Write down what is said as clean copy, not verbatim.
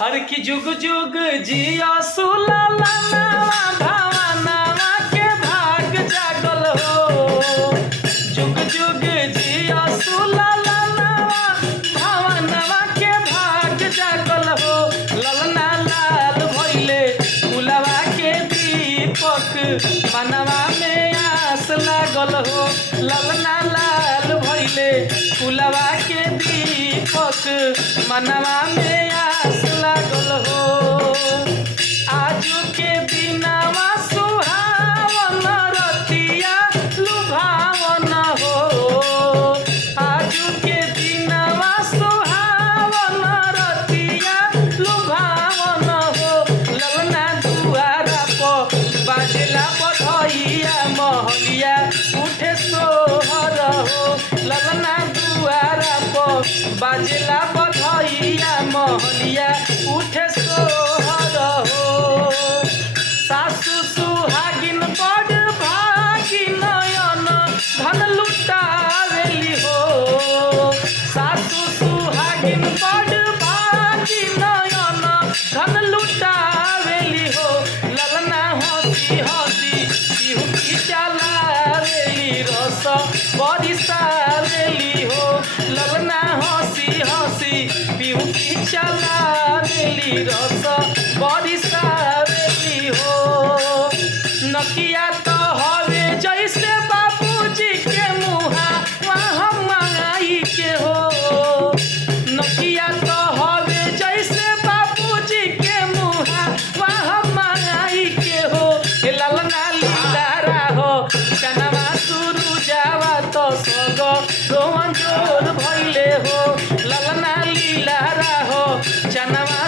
हर की जुग जुग जिया सुललनवा भवनवा के भाग जागल हो। जुग जुग जिया सुललनवा भवनवा के भाग जागल हो। ललना लाल भइले फुलवा के दीपक मनवा में आस लागल हो। ललना लाल भइले फुलवा के दीपक मनवा में आस लागल हो। आजू के दिनवा सुहावन रतिया लुभावन हो। आजू के दिनवा सुहावन रतिया लुभावन हो। ललना दुआरा पर बाजेला बधइया महलिया उठे सोहर हो। ललना दुआरा पर बाजेला बधइया महलिया उठे सोहर हो। सासु सुहागिन बड़ भागिन नयन धन लुटावेली हो। सासु सुहागिन बड़ भागिन नयन धन लुटावेली हो। ललना हंसी हंसी पिहुकी चलावेली रस बरिसावेली हो। ललना हंसी हंसी पिहुकी चलावेली रस बरिसावेली हो। नकिया तो हवे जैसे बाबूजी के मुहा वहाँ माई के हो। नकिया तो हवे जैसे बाबूजी के मुहा वहाँ माई के हो। ललना लीला हो चनवा शुरू जावा तो सग रोवन जोर भइले हो। ललना लीला हो चनवा